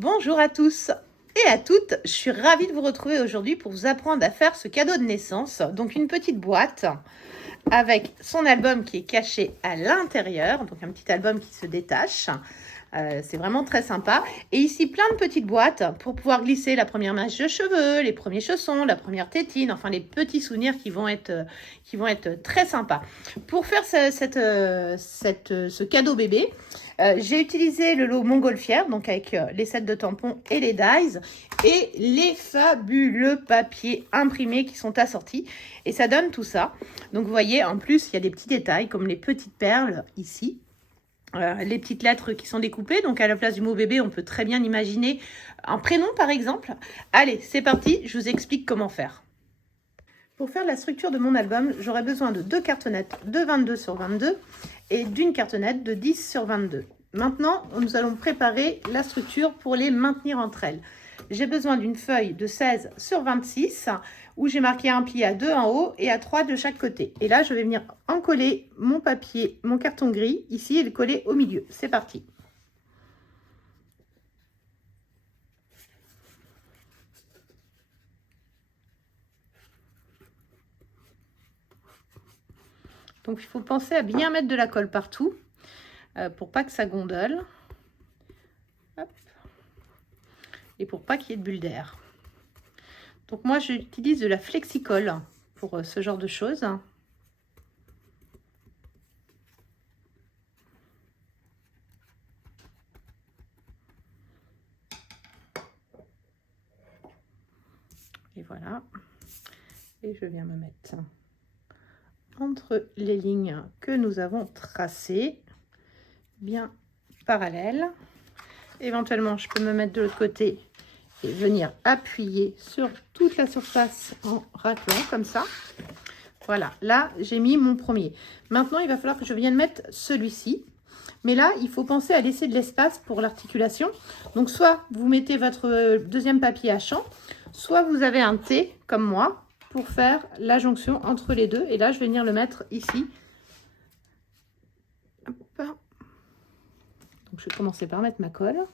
Bonjour à tous et à toutes, je suis ravie de vous retrouver aujourd'hui pour vous apprendre à faire ce cadeau de naissance. Donc une petite boîte avec son album qui est caché à l'intérieur, donc un petit album qui se détache. C'est vraiment très sympa. Et ici, plein de petites boîtes pour pouvoir glisser la première mèche de cheveux, les premiers chaussons, la première tétine, enfin les petits souvenirs qui vont être très sympas. Pour faire ce cadeau bébé, j'ai utilisé le lot Montgolfière, donc avec les sets de tampons et les dies, et les fabuleux papiers imprimés qui sont assortis. Et ça donne tout ça. Donc vous voyez, en plus, il y a des petits détails comme les petites perles ici. Les petites lettres qui sont découpées. Donc à la place du mot bébé, on peut très bien imaginer un prénom par exemple. Allez, c'est parti, je vous explique comment faire. Pour faire la structure de mon album, j'aurai besoin de 2 cartonnettes de 22 sur 22 et d'une cartonnette de 10 sur 22. Maintenant, nous allons préparer la structure pour les maintenir entre elles. J'ai besoin d'une feuille de 16 sur 26 où j'ai marqué un pli à 2 en haut et à 3 de chaque côté. Et là, je vais venir encoller mon papier, mon carton gris ici et le coller au milieu. C'est parti. Donc, il faut penser à bien mettre de la colle partout pour pas que ça gondole. Hop. Et pour pas qu'il y ait de bulles d'air. Donc moi, j'utilise de la flexicole pour ce genre de choses. Et voilà. Et je viens me mettre entre les lignes que nous avons tracées, bien parallèles. Éventuellement, je peux me mettre de l'autre côté et venir appuyer sur toute la surface en raclant comme ça. Voilà, là, j'ai mis mon premier. Maintenant, il va falloir que je vienne mettre celui-ci. Mais là, il faut penser à laisser de l'espace pour l'articulation. Donc, soit vous mettez votre deuxième papier à champ, soit vous avez un T, comme moi, pour faire la jonction entre les deux. Et là, je vais venir le mettre ici. Hop. Donc, je vais commencer par mettre ma colle.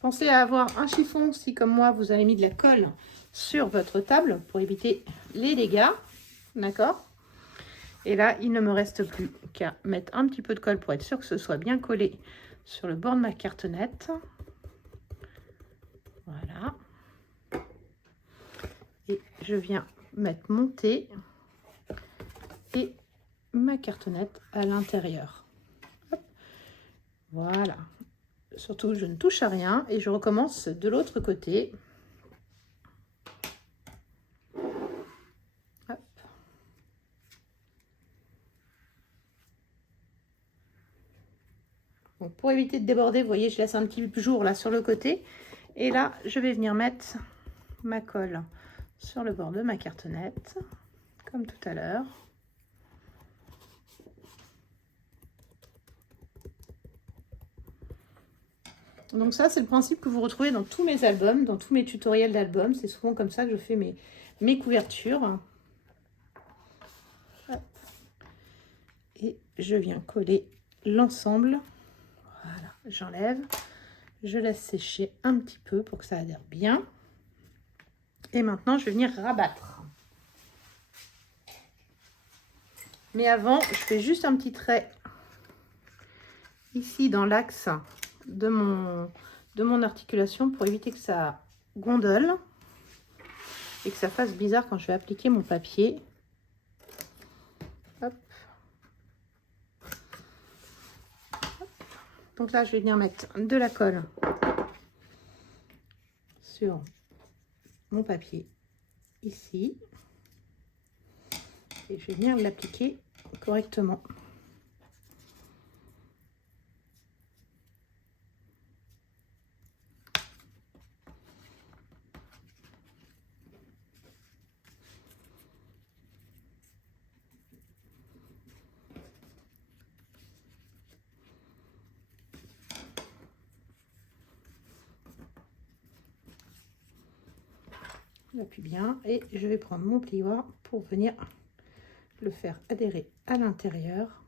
Pensez à avoir un chiffon si, comme moi, vous avez mis de la colle sur votre table pour éviter les dégâts. D'accord? Et là, il ne me reste plus qu'à mettre un petit peu de colle pour être sûr que ce soit bien collé sur le bord de ma cartonnette. Voilà. Et je viens mettre mon T et ma cartonnette à l'intérieur. Voilà. Surtout, je ne touche à rien et je recommence de l'autre côté. Hop. Donc, pour éviter de déborder, vous voyez, je laisse un petit jour là sur le côté. Et là, je vais venir mettre ma colle sur le bord de ma cartonnette, comme tout à l'heure. Donc ça, c'est le principe que vous retrouvez dans tous mes albums, dans tous mes tutoriels d'albums. C'est souvent comme ça que je fais mes couvertures. Hop. Et je viens coller l'ensemble. Voilà, j'enlève. Je laisse sécher un petit peu pour que ça adhère bien. Et maintenant, je vais venir rabattre. Mais avant, je fais juste un petit trait ici dans l'axe de mon articulation pour éviter que ça gondole et que ça fasse bizarre quand je vais appliquer mon papier. Hop. Hop. Donc là, je vais venir mettre de la colle sur mon papier ici et je vais venir l'appliquer correctement. J'appuie bien et je vais prendre mon plioir pour venir le faire adhérer à l'intérieur.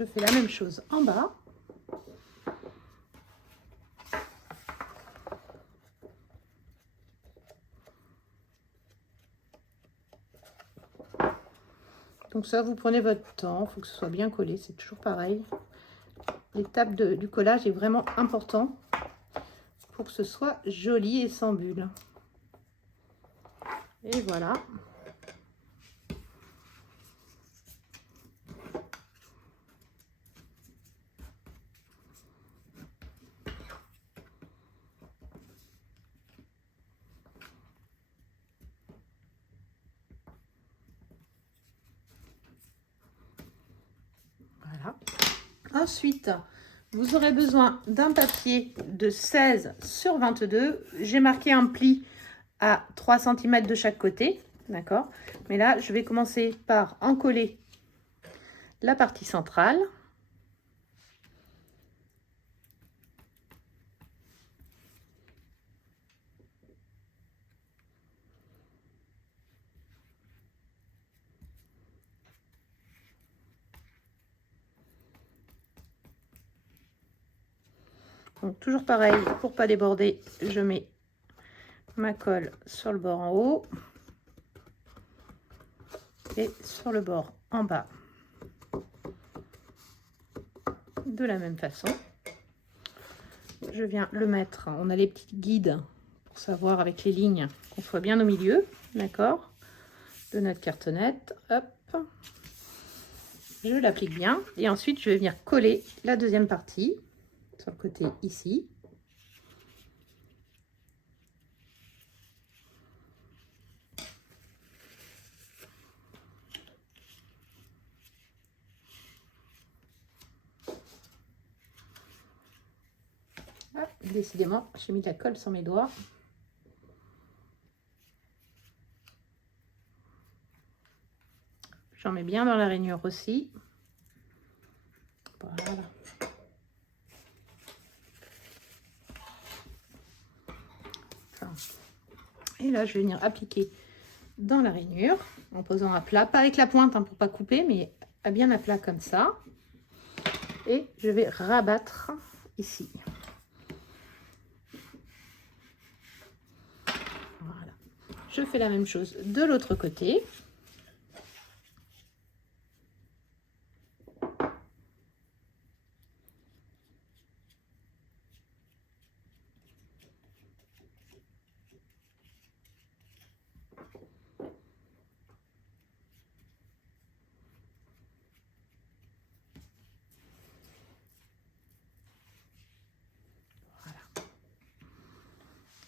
je fais la même chose en bas. Donc ça, vous prenez votre temps, il faut que ce soit bien collé, c'est toujours pareil. L'étape du collage est vraiment important pour que ce soit joli et sans bulles. Et voilà. Voilà. Ensuite, vous aurez besoin d'un papier de 16 sur 22. J'ai marqué un pli à 3 cm de chaque côté, d'accord? Mais là, je vais commencer par en coller la partie centrale. Donc toujours pareil, pour pas déborder, je mets ma colle sur le bord en haut et sur le bord en bas de la même façon. Je viens le mettre, on a les petites guides pour savoir avec les lignes qu'on soit bien au milieu, d'accord, de notre cartonnette. Hop, je l'applique bien et ensuite je vais venir coller la deuxième partie sur le côté ici. Ah, décidément, j'ai mis de la colle sur mes doigts. J'en mets bien dans la rainure aussi. Voilà. Et là, je vais venir appliquer dans la rainure en posant à plat, pas avec la pointe hein, pour pas couper, mais à bien à plat comme ça. Et je vais rabattre ici. Voilà. Je fais la même chose de l'autre côté.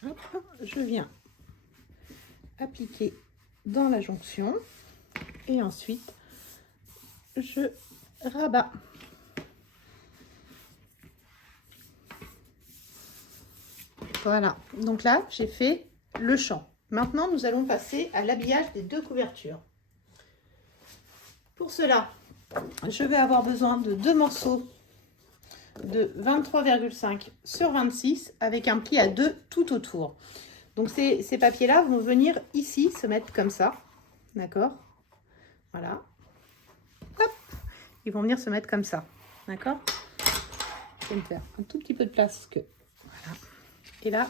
Hop, je viens appliquer dans la jonction et ensuite je rabats. Voilà, donc là j'ai fait le champ. Maintenant nous allons passer à l'habillage des deux couvertures. Pour cela, je vais avoir besoin de deux morceaux de 23,5 sur 26 avec un pli à 2 tout autour. Donc ces papiers là vont venir ici se mettre comme ça, d'accord, voilà, hop, ils vont venir se mettre comme ça, d'accord. Je vais me faire un tout petit peu de place que voilà. Et là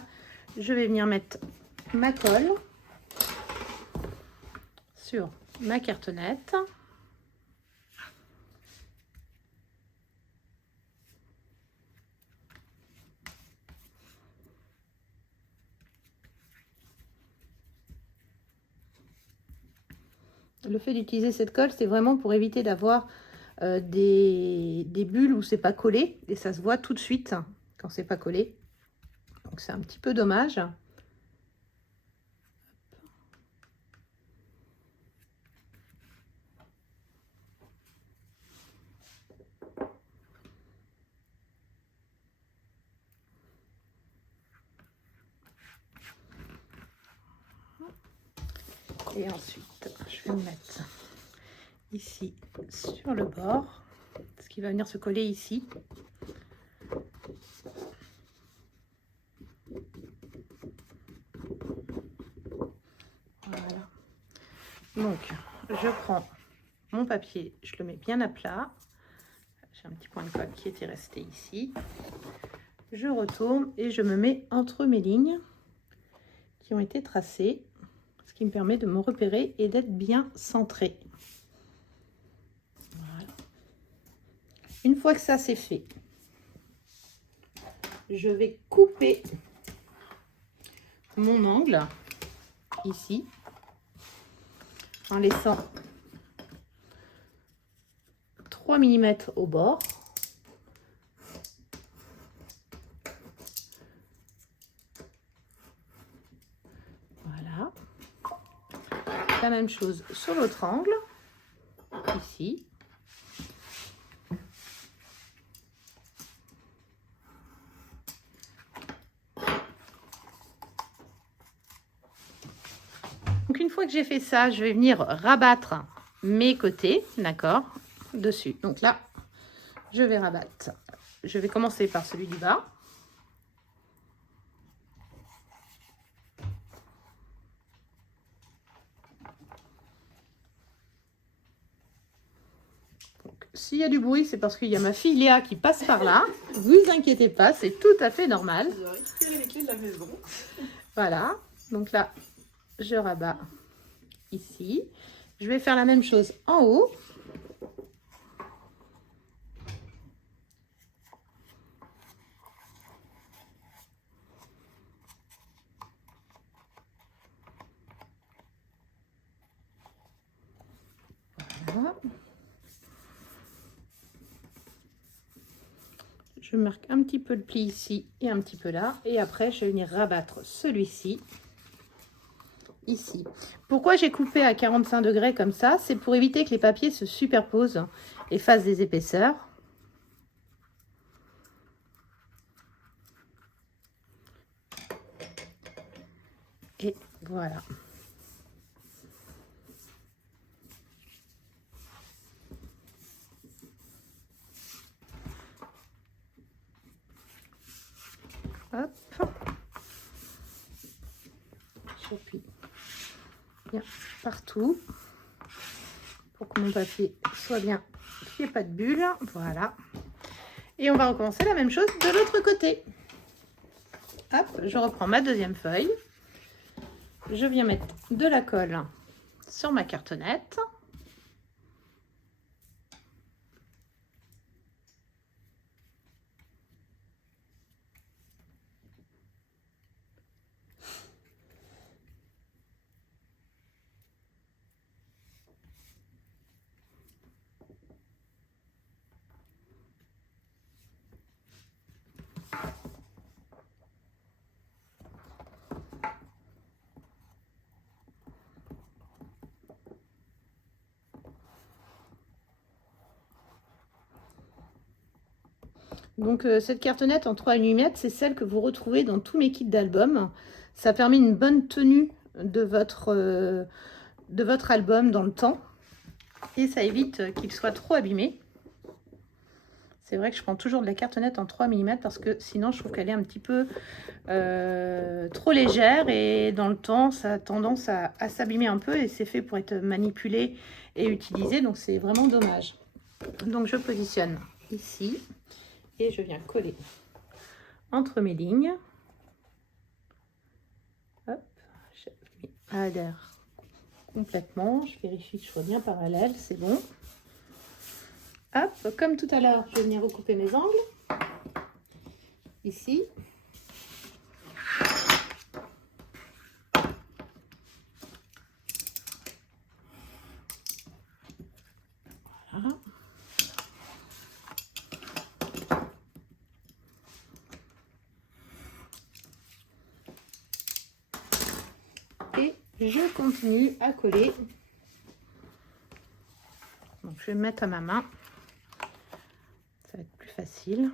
je vais venir mettre ma colle sur ma cartonnette. Le fait d'utiliser cette colle, c'est vraiment pour éviter d'avoir des bulles où c'est pas collé. Et ça se voit tout de suite quand c'est pas collé. Donc c'est un petit peu dommage. Et ensuite, je vais me mettre ici sur le bord, ce qui va venir se coller ici. Voilà. Donc, je prends mon papier, je le mets bien à plat. j'ai un petit point de colle qui était resté ici. Je retourne et je me mets entre mes lignes qui ont été tracées, ce qui me permet de me repérer et d'être bien centré. Voilà. Une fois que ça c'est fait, je vais couper mon angle ici en laissant 3 mm au bord. Voilà. La même chose sur l'autre angle, ici. Donc une fois que j'ai fait ça, je vais venir rabattre mes côtés, d'accord, dessus. Donc là, je vais rabattre. Je vais commencer par celui du bas. S'il y a du bruit, c'est parce qu'il y a ma fille Léa qui passe par là. Vous inquiétez pas, c'est tout à fait normal. Je dois récupérer les clés de la maison. Voilà, donc là, je rabats ici. Je vais faire la même chose en haut. Voilà. Je marque un petit peu le pli ici et un petit peu là. Et après, je vais venir rabattre celui-ci ici. Pourquoi j'ai coupé à 45 degrés comme ça? C'est pour éviter que les papiers se superposent et fassent des épaisseurs. Et voilà. Hop. J'appuie bien partout pour que mon papier soit bien, qu'il n'y ait pas de bulle. Voilà. Et on va recommencer la même chose de l'autre côté. Hop, je reprends ma deuxième feuille. Je viens mettre de la colle sur ma cartonnette. Donc cette cartonnette en 3 mm, c'est celle que vous retrouvez dans tous mes kits d'album. Ça permet une bonne tenue de votre album dans le temps. Et ça évite qu'il soit trop abîmé. C'est vrai que je prends toujours de la cartonnette en 3 mm parce que sinon je trouve qu'elle est un petit peu trop légère. Et dans le temps, ça a tendance à s'abîmer un peu. Et c'est fait pour être manipulé et utilisé. Donc c'est vraiment dommage. Donc je positionne ici. Et je viens coller entre mes lignes. Hop, je adhère complètement. Je vérifie que je sois bien parallèle, c'est bon. Hop, comme tout à l'heure, je vais venir recouper mes angles. Ici. Voilà. Et je continue à coller. Donc je vais me mettre à ma main. Ça va être plus facile.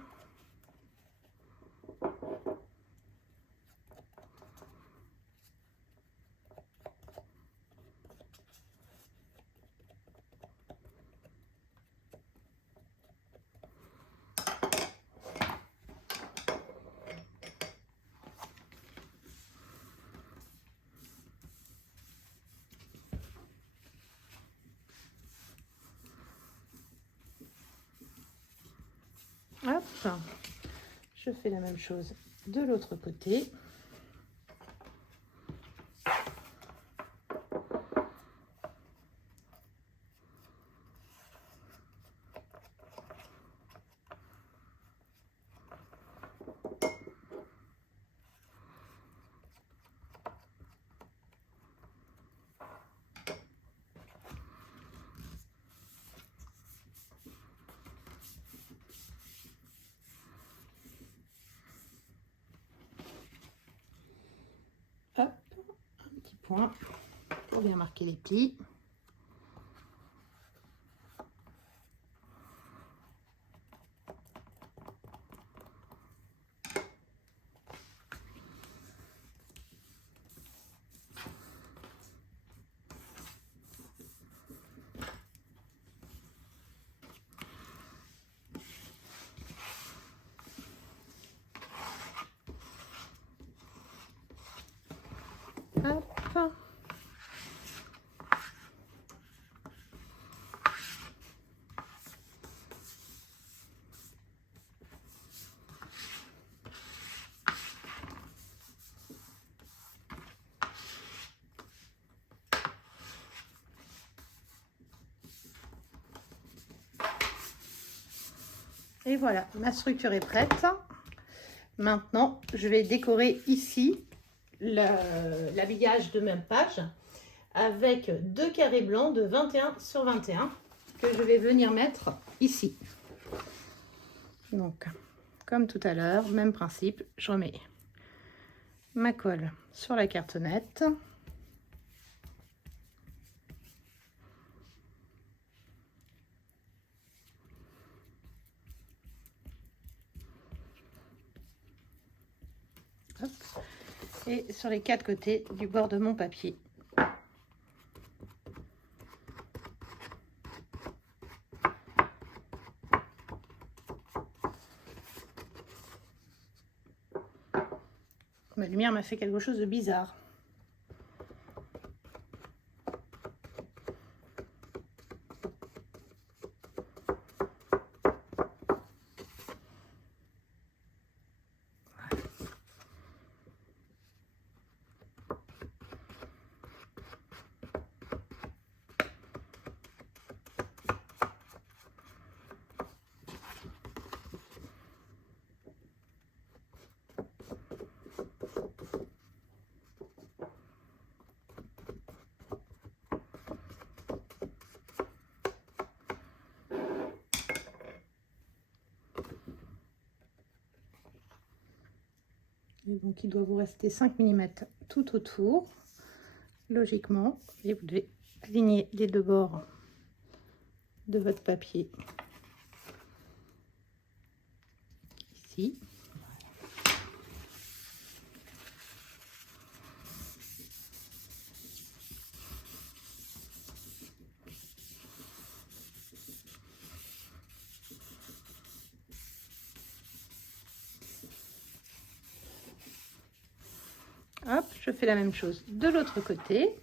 Je fais la même chose de l'autre côté. Hop, un petit point pour bien marquer les plis. Hop. Et voilà, ma structure est prête. Maintenant, je vais décorer ici l'habillage de même page avec 2 carrés blancs de 21 sur 21 que je vais venir mettre ici. Donc, comme tout à l'heure, même principe, je remets ma colle sur la cartonnette. Hop. Et sur les 4 côtés du bord de mon papier. Ma lumière m'a fait quelque chose de bizarre. Et donc il doit vous rester 5 mm tout autour, logiquement, et vous devez aligner les 2 bords de votre papier ici. Hop, je fais la même chose de l'autre côté.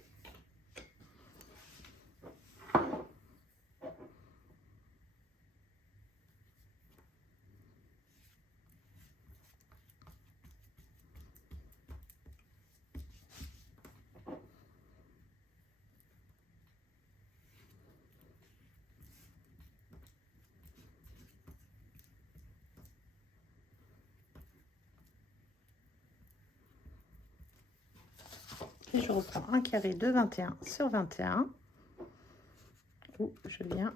Et je reprends un carré de 21 sur 21 où je viens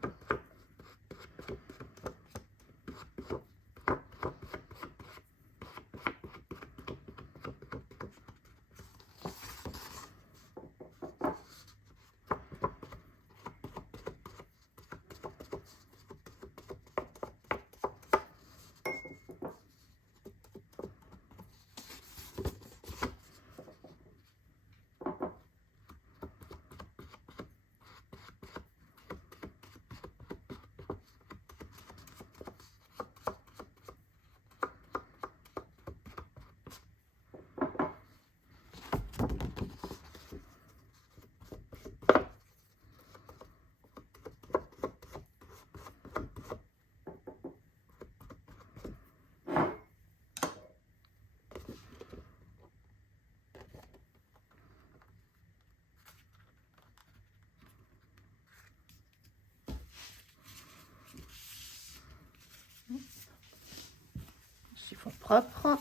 propre.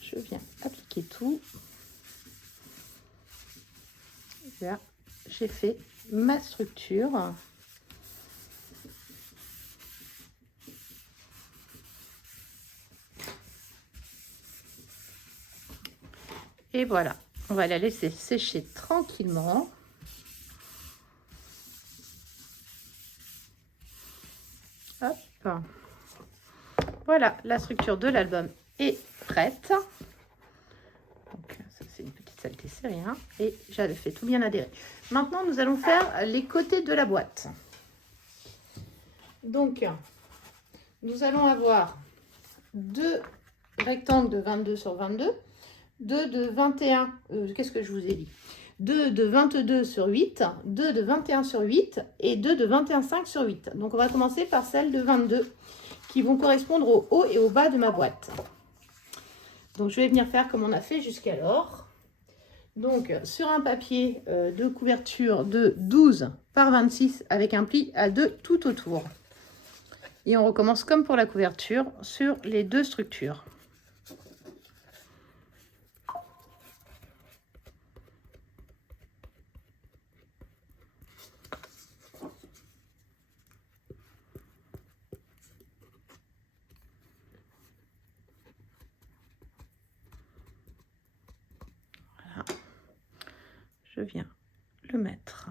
Je viens appliquer tout. Là, j'ai fait ma structure. Et voilà, on va la laisser sécher tranquillement. Hop. Voilà, la structure de l'album est prête. Donc ça c'est une petite saleté, c'est rien. Et j'avais fait tout bien adhérer. Maintenant nous allons faire les côtés de la boîte. Donc nous allons avoir deux rectangles de 22 sur 22, deux de 21, qu'est-ce que je vous ai dit, deux de 22 sur 8, deux de 21 sur 8 et deux de 21,5 sur 8. Donc on va commencer par celle de 22 qui vont correspondre au haut et au bas de ma boîte. Donc je vais venir faire comme on a fait jusqu'alors. Donc sur un papier de couverture de 12 par 26 avec un pli à 2 tout autour. Et on recommence comme pour la couverture sur les deux structures. Voilà. Je viens le mettre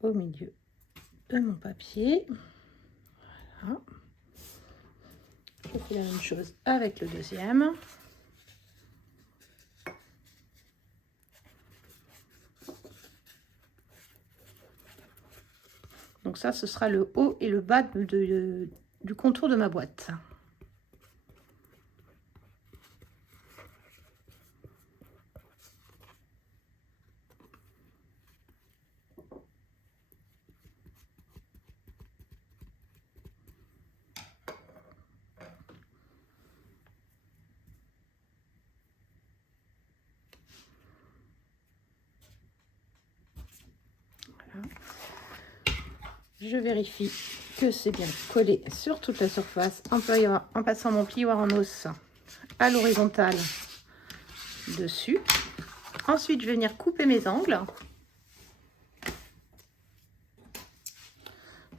au milieu de mon papier. Voilà. Je fais la même chose avec le deuxième. Donc ça, ce sera le haut et le bas du contour de ma boîte. Voilà. Je vérifie que c'est bien collé sur toute la surface en passant mon plioir en os à l'horizontale dessus. Ensuite, je vais venir couper mes angles.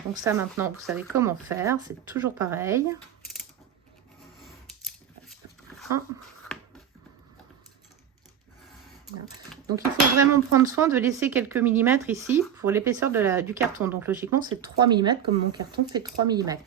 Donc ça, maintenant, vous savez comment faire. C'est toujours pareil. Voilà. Donc il faut vraiment prendre soin de laisser quelques millimètres ici pour l'épaisseur du carton. Donc logiquement c'est 3 mm comme mon carton fait 3 mm.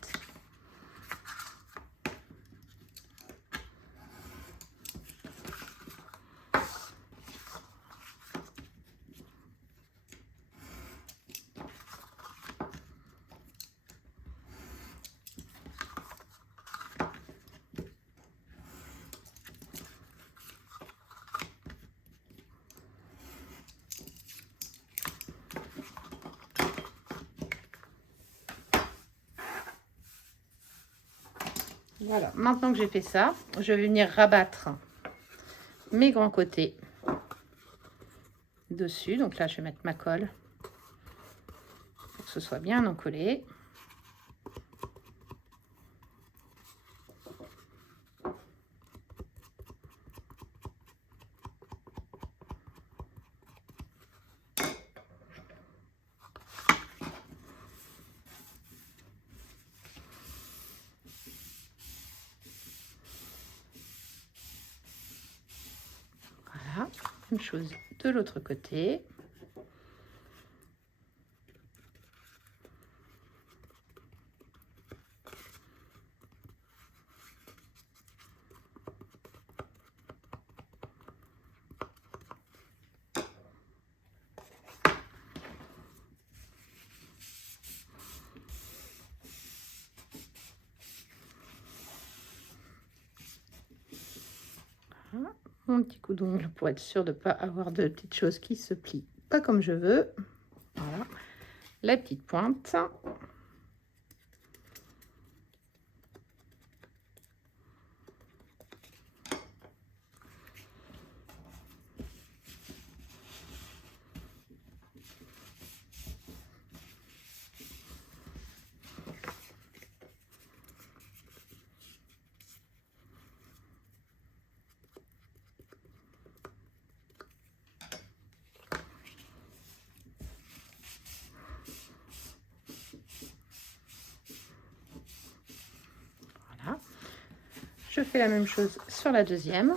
Voilà, maintenant que j'ai fait ça, je vais venir rabattre mes grands côtés dessus. Donc là, je vais mettre ma colle pour que ce soit bien encollé. Voilà, même chose de l'autre côté. Voilà, mon petit coup d'ongle pour être sûr de ne pas avoir de petites choses qui se plient pas comme je veux. Voilà, la petite pointe. Je fais la même chose sur la deuxième.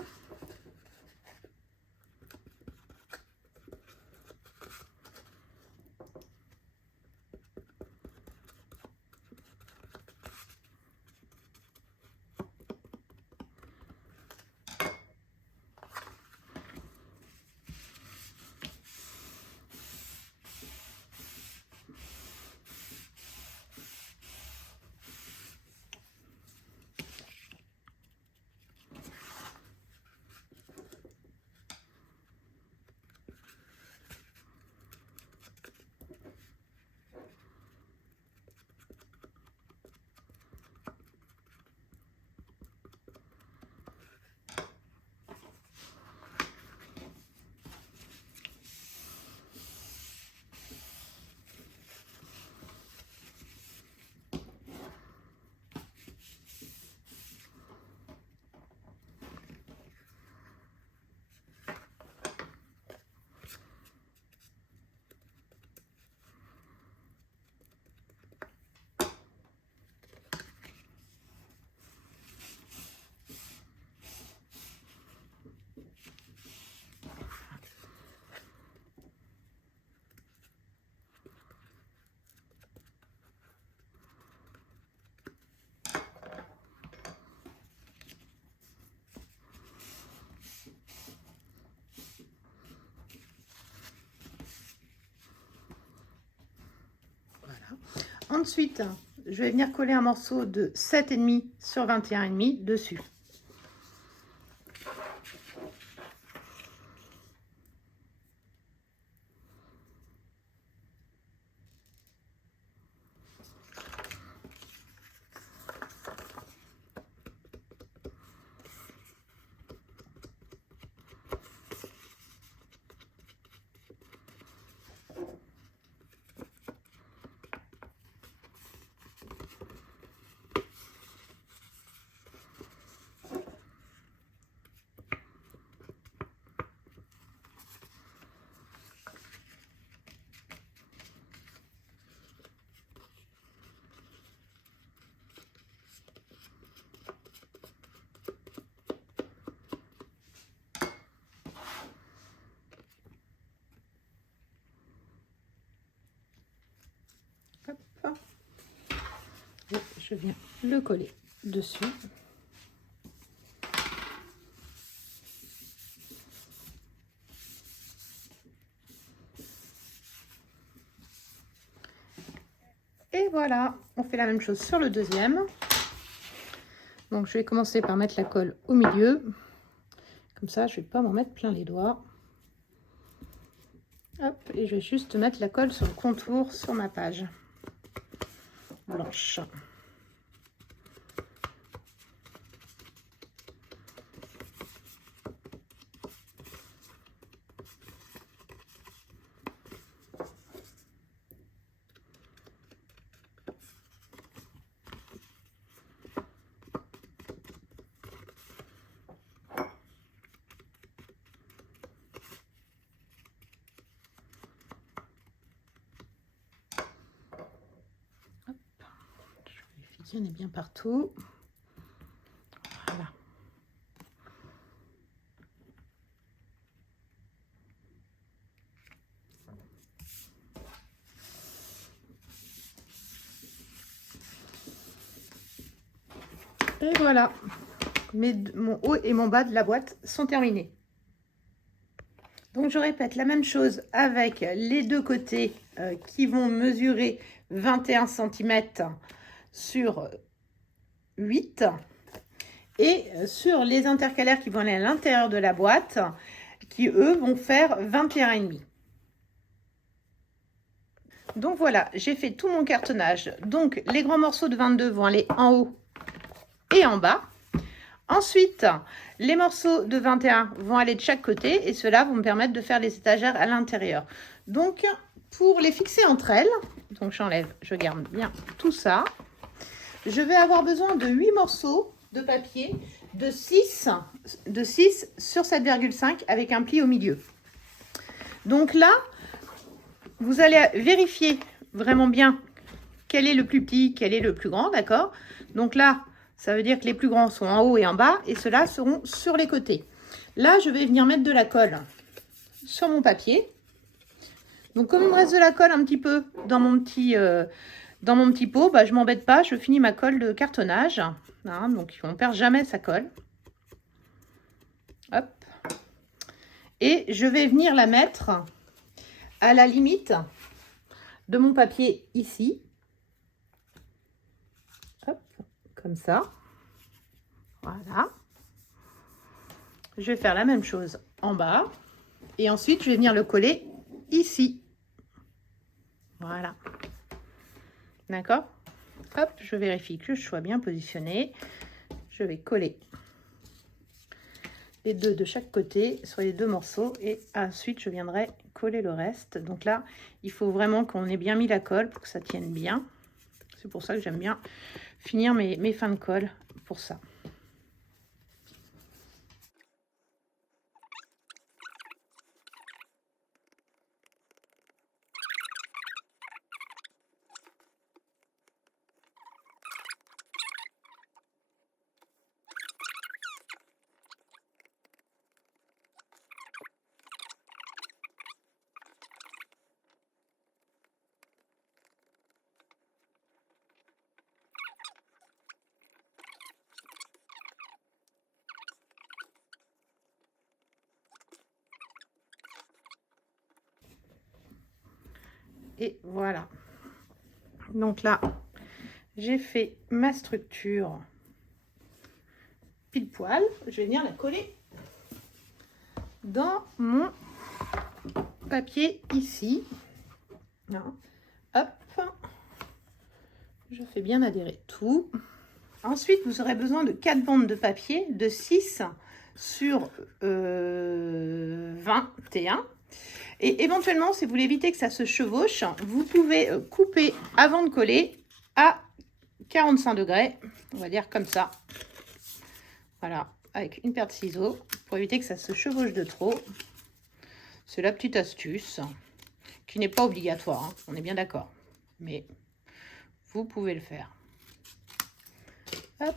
Ensuite, je vais venir coller un morceau de 7,5 sur 21,5 dessus. Hop. Et je viens le coller dessus. Et voilà, on fait la même chose sur le deuxième. Donc je vais commencer par mettre la colle au milieu. Comme ça, je ne vais pas m'en mettre plein les doigts. Hop, et je vais juste mettre la colle sur le contour sur ma page blanche. On est bien partout. Voilà. Et voilà. Mon haut et mon bas de la boîte sont terminés. Donc je répète la même chose avec les deux côtés qui vont mesurer 21 cm sur 8 et sur les intercalaires qui vont aller à l'intérieur de la boîte qui eux vont faire 21,5. Donc voilà, j'ai fait tout mon cartonnage. Donc les grands morceaux de 22 vont aller en haut et en bas. Ensuite, les morceaux de 21 vont aller de chaque côté et ceux-là vont me permettre de faire les étagères à l'intérieur. Donc pour les fixer entre elles, donc j'enlève, je garde bien tout ça. Je vais avoir besoin de 8 morceaux de papier de 6 sur 7,5 avec un pli au milieu. Donc là, vous allez vérifier vraiment bien quel est le plus petit, quel est le plus grand, d'accord? Donc là, Ça veut dire que les plus grands sont en haut et en bas et ceux-là seront sur les côtés. Là, je vais venir mettre de la colle sur mon papier. Donc, comme il me reste de la colle un petit peu dans mon petit pot, bah, je ne m'embête pas. Je finis ma colle de cartonnage. Hein, donc, on ne perd jamais sa colle. Hop. Et je vais venir la mettre à la limite de mon papier ici. Hop, comme ça. Voilà. Je vais faire la même chose en bas. Et ensuite, je vais venir le coller ici. Voilà. D'accord? Hop, je vérifie que je sois bien positionné. Je vais coller les deux de chaque côté sur les deux morceaux. Et ensuite, je viendrai coller le reste. Donc là, il faut vraiment qu'on ait bien mis la colle pour que ça tienne bien. C'est pour ça que j'aime bien finir mes fins de colle pour ça. Et voilà. Donc là, j'ai fait ma structure pile poil. Je vais venir la coller dans mon papier ici. Hein. Hop. Je fais bien adhérer tout. Ensuite, vous aurez besoin de 4 bandes de papier de 6 sur 21. Et éventuellement, si vous voulez éviter que ça se chevauche, vous pouvez couper avant de coller à 45 degrés. On va dire comme ça. Voilà, avec une paire de ciseaux pour éviter que ça se chevauche de trop. C'est la petite astuce qui n'est pas obligatoire, hein, on est bien d'accord. Mais vous pouvez le faire. Hop.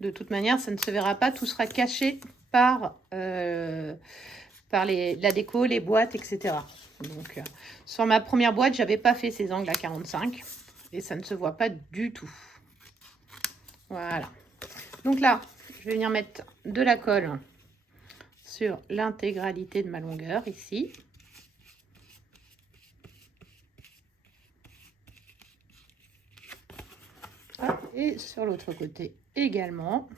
De toute manière, ça ne se verra pas, tout sera caché par la déco, les boîtes, etc. Donc, sur ma première boîte, j'avais pas fait ces angles à 45 et ça ne se voit pas du tout. Voilà. Donc là, je vais venir mettre de la colle sur l'intégralité de ma longueur ici. Et sur l'autre côté également.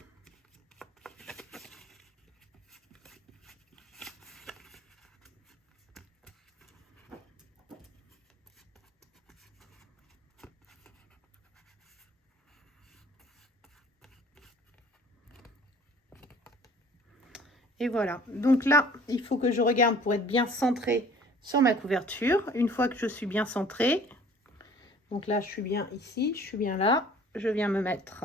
Et voilà. Donc là, il faut que je regarde pour être bien centré sur ma couverture. Une fois que je suis bien centrée, donc là, je suis bien ici, je suis bien là. Je viens me mettre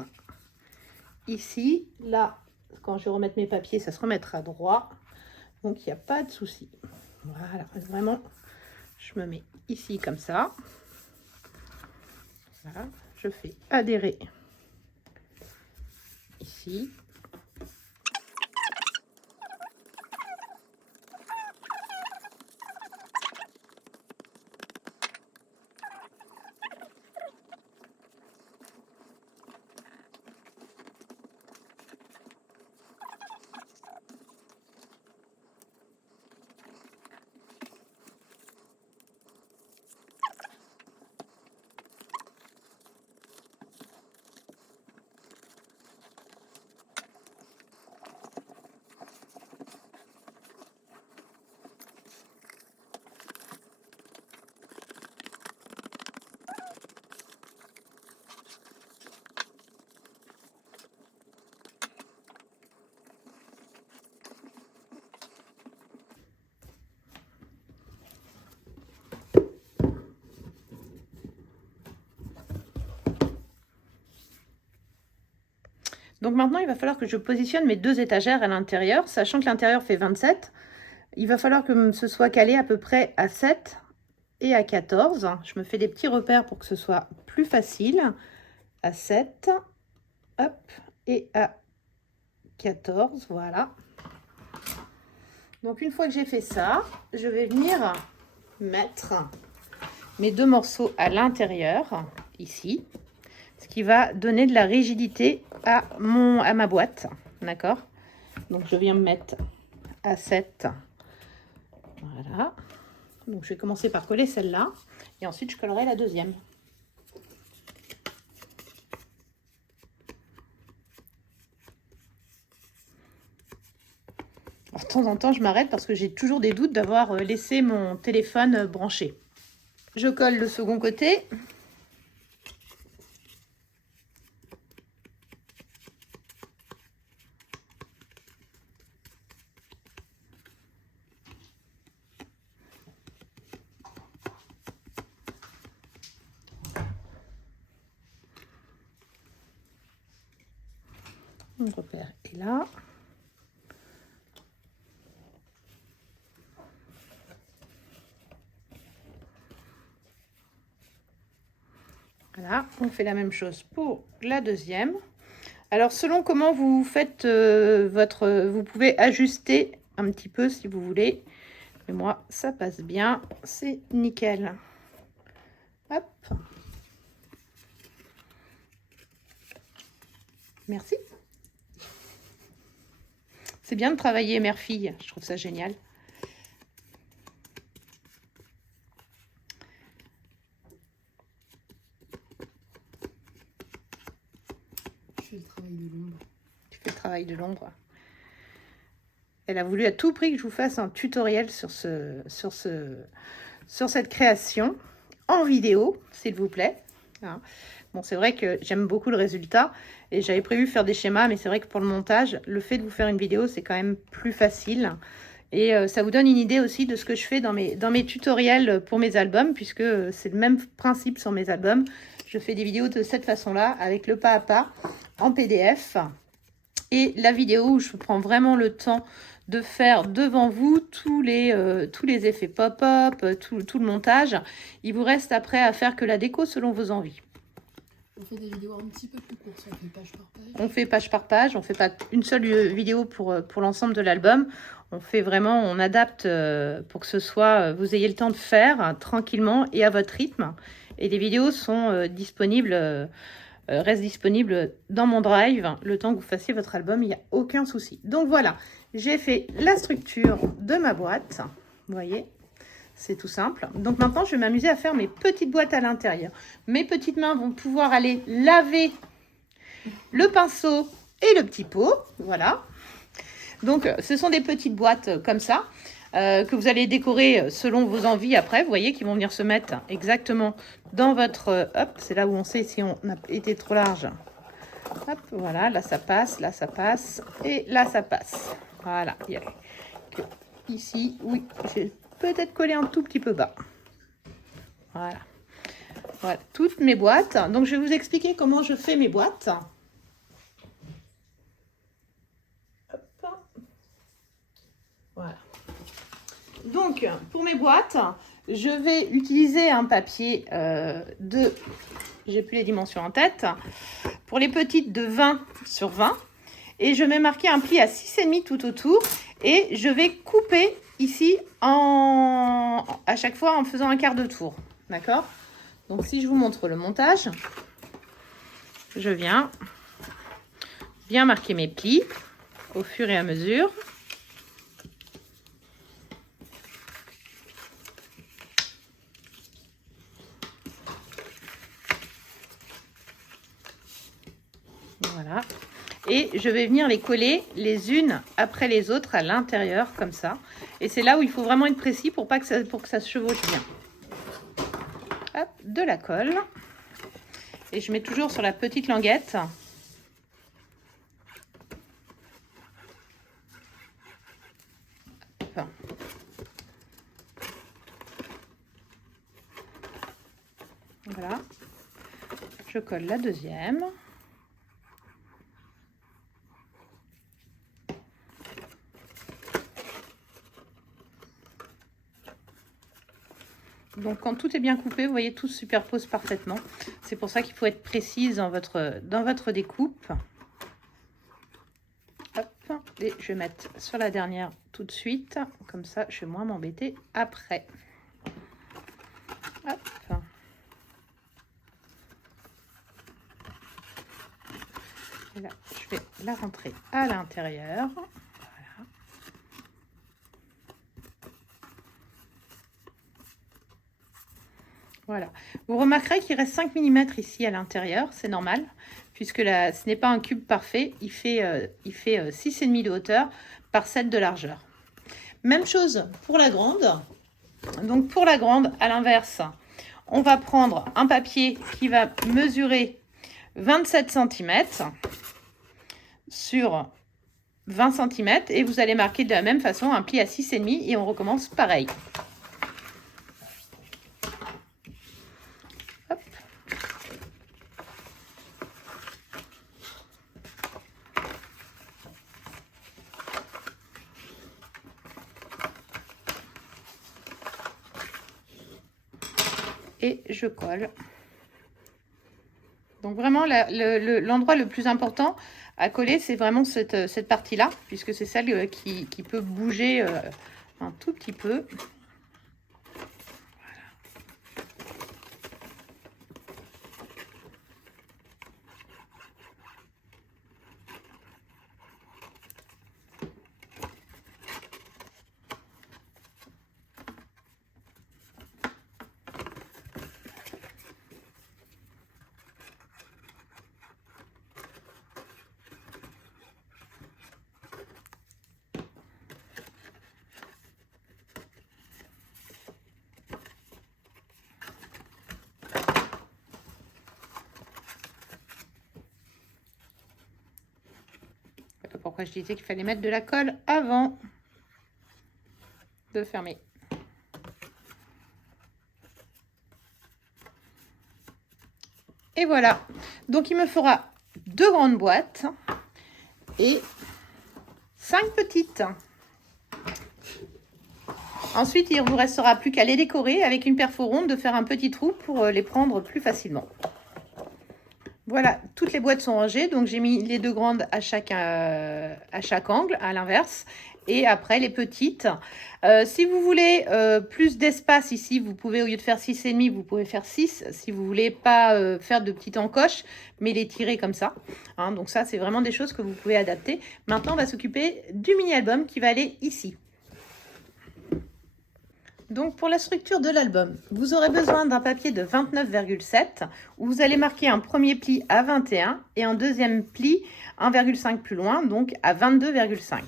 ici. Là, quand je vais remettre mes papiers, ça se remettra droit. Donc, il n'y a pas de souci. Voilà, vraiment, je me mets ici comme ça. Voilà, je fais adhérer ici. Donc maintenant, il va falloir que je positionne mes deux étagères à l'intérieur, sachant que l'intérieur fait 27. Il va falloir que ce soit calé à peu près à 7 et à 14. Je me fais des petits repères pour que ce soit plus facile. À 7, hop, et à 14, voilà. Donc une fois que j'ai fait ça, je vais venir mettre mes 2 morceaux à l'intérieur, ici, ce qui va donner de la rigidité à ma boîte, d'accord? Donc je viens me mettre à 7, voilà. Donc je vais commencer par coller celle-là, et ensuite je collerai la deuxième. Alors, de temps en temps, je m'arrête parce que j'ai toujours des doutes d'avoir laissé mon téléphone branché. Je colle le second côté. Mon repère est là. Voilà, on fait la même chose pour la deuxième. Alors, selon comment vous faites vous pouvez ajuster un petit peu si vous voulez. Mais moi, ça passe bien, c'est nickel. Hop. Merci. C'est bien de travailler mère-fille, je trouve ça génial. Je fais le travail de l'ombre. Tu fais le travail de l'ombre. Elle a voulu à tout prix que je vous fasse un tutoriel sur cette création en vidéo, s'il vous plaît. Hein. Bon, c'est vrai que j'aime beaucoup le résultat et j'avais prévu faire des schémas, mais c'est vrai que pour le montage, le fait de vous faire une vidéo, c'est quand même plus facile. Et ça vous donne une idée aussi de ce que je fais dans mes tutoriels pour mes albums, puisque c'est le même principe sur mes albums. Je fais des vidéos de cette façon-là, avec le pas à pas, en PDF. Et la vidéo où je prends vraiment le temps de faire devant vous tous les effets pop-up, tout le montage. Il vous reste après à faire que la déco selon vos envies. On fait des vidéos un petit peu plus courtes, on fait page par page. On fait page par page, on fait pas une seule vidéo pour l'ensemble de l'album. On fait vraiment, on adapte pour que ce soit, vous ayez le temps de faire tranquillement et à votre rythme. Et les vidéos sont disponibles, restent disponibles dans mon drive le temps que vous fassiez votre album, il n'y a aucun souci. Donc voilà, j'ai fait la structure de ma boîte, vous voyez. C'est tout simple. Donc maintenant, je vais m'amuser à faire mes petites boîtes à l'intérieur. Mes petites mains vont pouvoir aller laver le pinceau et le petit pot. Voilà. Donc, ce sont des petites boîtes comme ça que vous allez décorer selon vos envies après. Vous voyez, qui vont venir se mettre exactement dans votre... hop, c'est là où on sait si on a été trop large. Hop, voilà, là ça passe et là ça passe. Voilà, il y a que ici, oui, j'ai peut-être collé un tout petit peu bas. Voilà. Voilà, toutes mes boîtes. Donc, je vais vous expliquer comment je fais mes boîtes. Hop. Voilà. Donc, pour mes boîtes, je vais utiliser un papier de... J'ai plus les dimensions en tête. Pour les petites, de 20 sur 20. Et je vais marquer un pli à 6,5 tout autour. Et je vais couper ici à chaque fois en faisant un quart de tour. D'accord? Donc, si je vous montre le montage, je viens bien marquer mes plis au fur et à mesure. Voilà. Et je vais venir les coller les unes après les autres à l'intérieur, comme ça. Et c'est là où il faut vraiment être précis pour que ça se chevauche bien. Hop, de la colle. Et je mets toujours sur la petite languette. Hop. Voilà. Je colle la deuxième. Donc quand tout est bien coupé, vous voyez, tout se superpose parfaitement. C'est pour ça qu'il faut être précise dans votre découpe. Hop, et je vais mettre sur la dernière tout de suite. Comme ça, je vais moins m'embêter après. Hop. Et là, je vais la rentrer à l'intérieur. Voilà. Vous remarquerez qu'il reste 5 mm ici à l'intérieur, c'est normal, puisque là, ce n'est pas un cube parfait, il fait 6,5 de hauteur par 7 de largeur. Même chose pour la grande. Donc pour la grande, à l'inverse, on va prendre un papier qui va mesurer 27 cm sur 20 cm et vous allez marquer de la même façon un pli à 6,5 et on recommence pareil. Hop. Et je colle. Donc vraiment, l'endroit le plus important à coller, c'est vraiment cette partie-là, puisque c'est celle qui peut bouger un tout petit peu. Pourquoi je disais qu'il fallait mettre de la colle avant de fermer. Et voilà. Donc il me fera 2 grandes boîtes et 5 petites. Ensuite, il ne vous restera plus qu'à les décorer avec une perfo ronde, de faire un petit trou pour les prendre plus facilement. Voilà, toutes les boîtes sont rangées, donc j'ai mis les 2 grandes à chaque angle, à l'inverse, et après les petites. Si vous voulez plus d'espace ici, vous pouvez, au lieu de faire 6,5, vous pouvez faire 6, si vous voulez pas faire de petites encoches, mais les tirer comme ça. Hein, donc ça, c'est vraiment des choses que vous pouvez adapter. Maintenant, on va s'occuper du mini-album qui va aller ici. Donc pour la structure de l'album, vous aurez besoin d'un papier de 29,7 où vous allez marquer un premier pli à 21 et un deuxième pli 1,5 plus loin, donc à 22,5.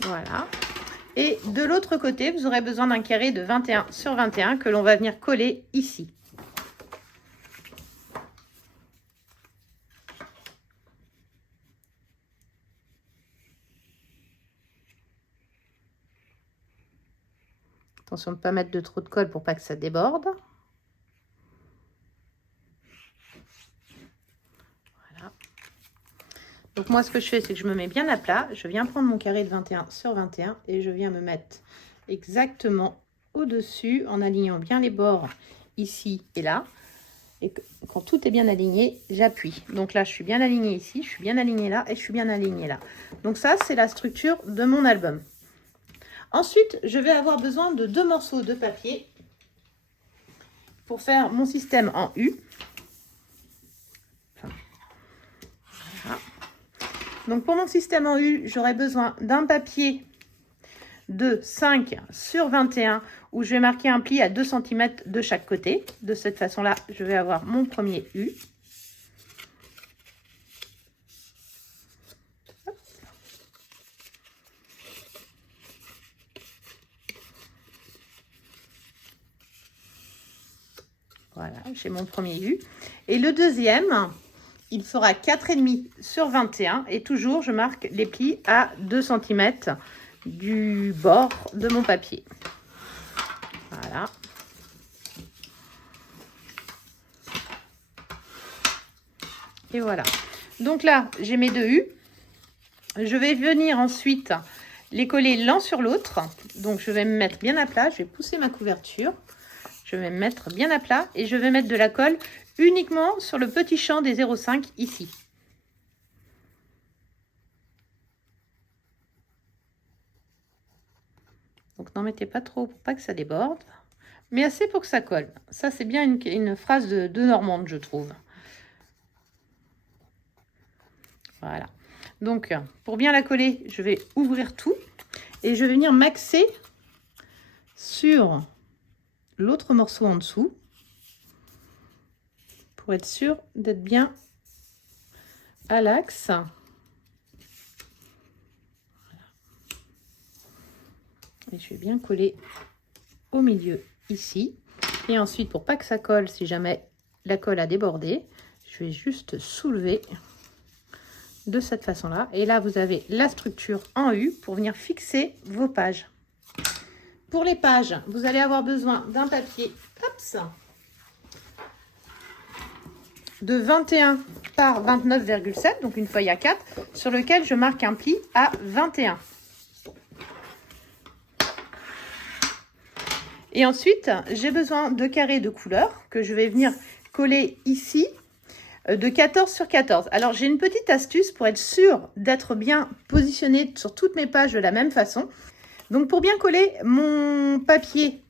Voilà. Et de l'autre côté, vous aurez besoin d'un carré de 21 sur 21 que l'on va venir coller ici. Attention de ne pas mettre de trop de colle pour pas que ça déborde. Voilà. Donc moi, ce que je fais, c'est que je me mets bien à plat. Je viens prendre mon carré de 21 sur 21 et je viens me mettre exactement au-dessus en alignant bien les bords ici et là. Et quand tout est bien aligné, j'appuie. Donc là, je suis bien alignée ici, je suis bien alignée là et je suis bien alignée là. Donc ça, c'est la structure de mon album. Ensuite, je vais avoir besoin de 2 morceaux de papier pour faire mon système en U. Voilà. Donc pour mon système en U, j'aurai besoin d'un papier de 5 sur 21 où je vais marquer un pli à 2 cm de chaque côté. De cette façon-là, je vais avoir mon premier U. Voilà, j'ai mon premier U. Et le deuxième, il fera 4,5 sur 21. Et toujours, je marque les plis à 2 cm du bord de mon papier. Voilà. Et voilà. Donc là, j'ai mes 2 U. Je vais venir ensuite les coller l'un sur l'autre. Donc, je vais me mettre bien à plat. Je vais pousser ma couverture. Je vais me mettre bien à plat et je vais mettre de la colle uniquement sur le petit champ des 0,5 ici. Donc, n'en mettez pas trop pour pas que ça déborde, mais assez pour que ça colle. Ça, c'est bien une phrase de Normande, je trouve. Voilà. Donc, pour bien la coller, je vais ouvrir tout et je vais venir maxer sur l'autre morceau en dessous pour être sûr d'être bien à l'axe. Et je vais bien coller au milieu ici. Et ensuite, pour pas que ça colle, si jamais la colle a débordé, je vais juste soulever de cette façon-là. Et là, vous avez la structure en U pour venir fixer vos pages. Pour les pages, vous allez avoir besoin d'un papier de 21 par 29,7, donc une feuille A4, sur lequel je marque un pli à 21. Et ensuite, j'ai besoin de carrés de couleur que je vais venir coller ici de 14 sur 14. Alors, j'ai une petite astuce pour être sûre d'être bien positionnée sur toutes mes pages de la même façon. Donc, pour bien coller mon papier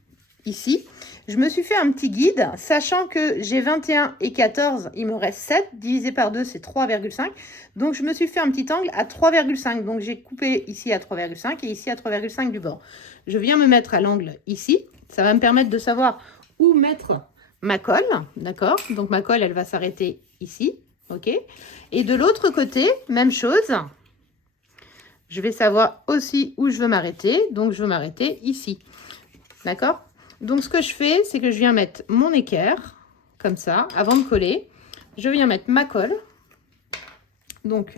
ici, je me suis fait un petit guide, sachant que j'ai 21 et 14, il me reste 7, divisé par 2, c'est 3,5. Donc, je me suis fait un petit angle à 3,5. Donc, j'ai coupé ici à 3,5 et ici à 3,5 du bord. Je viens me mettre à l'angle ici. Ça va me permettre de savoir où mettre ma colle, d'accord? Donc, ma colle, elle va s'arrêter ici, ok? Et de l'autre côté, même chose. Je vais savoir aussi où je veux m'arrêter. Donc, je veux m'arrêter ici, d'accord? Donc, ce que je fais, c'est que je viens mettre mon équerre, comme ça, avant de coller. Je viens mettre ma colle, donc,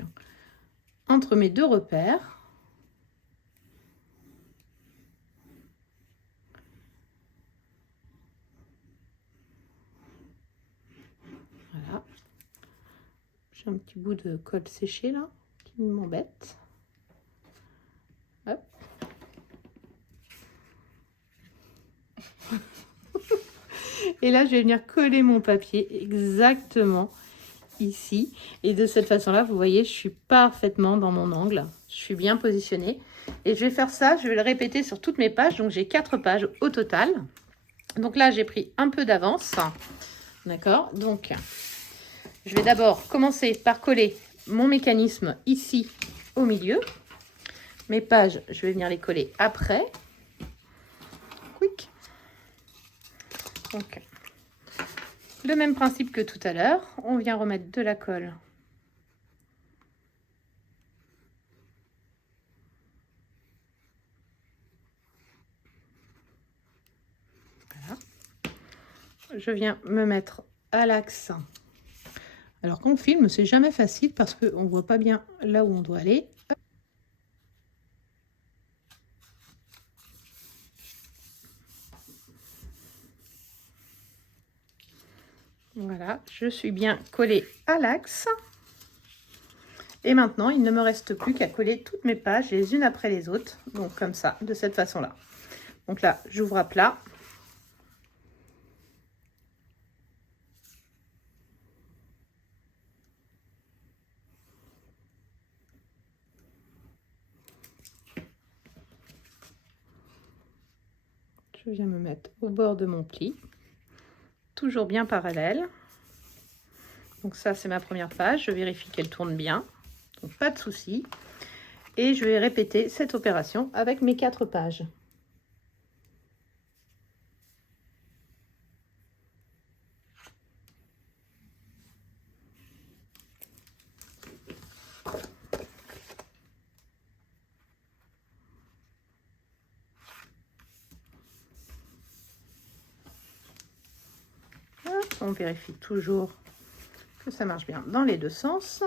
entre mes 2 repères. Voilà. J'ai un petit bout de colle séchée, là, qui m'embête. Hop. Et là, je vais venir coller mon papier exactement ici. Et de cette façon-là, vous voyez, je suis parfaitement dans mon angle. Je suis bien positionnée. Et je vais faire ça, je vais le répéter sur toutes mes pages. Donc, j'ai 4 pages au total. Donc là, j'ai pris un peu d'avance. D'accord? Donc, je vais d'abord commencer par coller mon mécanisme ici au milieu. Mes pages, je vais venir les coller après. Quick. Donc, le même principe que tout à l'heure. On vient remettre de la colle. Voilà. Je viens me mettre à l'axe. Alors, quand on filme, c'est jamais facile parce qu'on ne voit pas bien là où on doit aller. Voilà, je suis bien collée à l'axe. Et maintenant, il ne me reste plus qu'à coller toutes mes pages les unes après les autres. Donc, comme ça, de cette façon-là. Donc là, j'ouvre à plat. Je viens me mettre au bord de mon pli. Toujours bien parallèle. Donc ça, c'est ma première page. Je vérifie qu'elle tourne bien. Donc, pas de souci. Et je vais répéter cette opération avec mes 4 pages. On vérifie toujours que ça marche bien dans les 2 sens.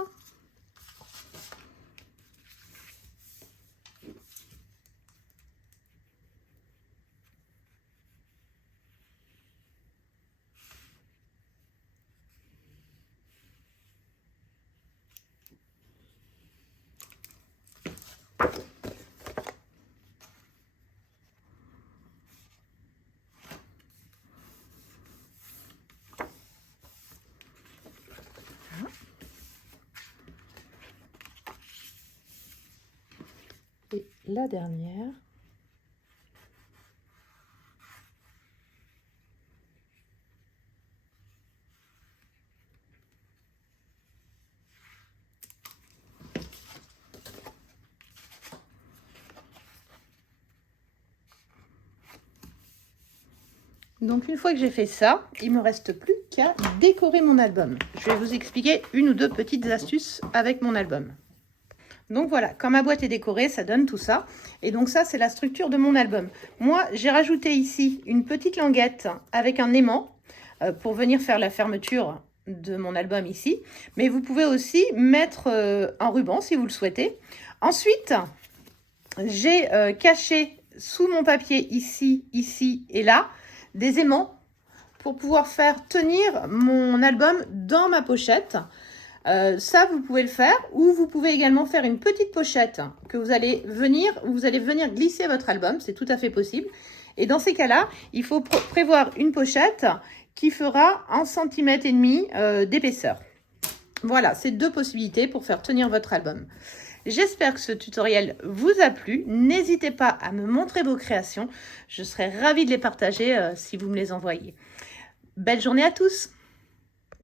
Et la dernière. Donc une fois que j'ai fait ça, il me reste plus qu'à décorer mon album. Je vais vous expliquer une ou deux petites astuces avec mon album. Donc voilà, quand ma boîte est décorée, ça donne tout ça. Et donc ça, c'est la structure de mon album. Moi, j'ai rajouté ici une petite languette avec un aimant pour venir faire la fermeture de mon album ici. Mais vous pouvez aussi mettre un ruban si vous le souhaitez. Ensuite, j'ai caché sous mon papier ici, ici et là, des aimants pour pouvoir faire tenir mon album dans ma pochette. Ça, vous pouvez le faire, ou vous pouvez également faire une petite pochette que vous allez venir glisser votre album, c'est tout à fait possible. Et dans ces cas-là, il faut prévoir une pochette qui fera 1,5 cm d'épaisseur. Voilà, c'est deux possibilités pour faire tenir votre album. J'espère que ce tutoriel vous a plu. N'hésitez pas à me montrer vos créations. Je serai ravie de les partager si vous me les envoyez. Belle journée à tous!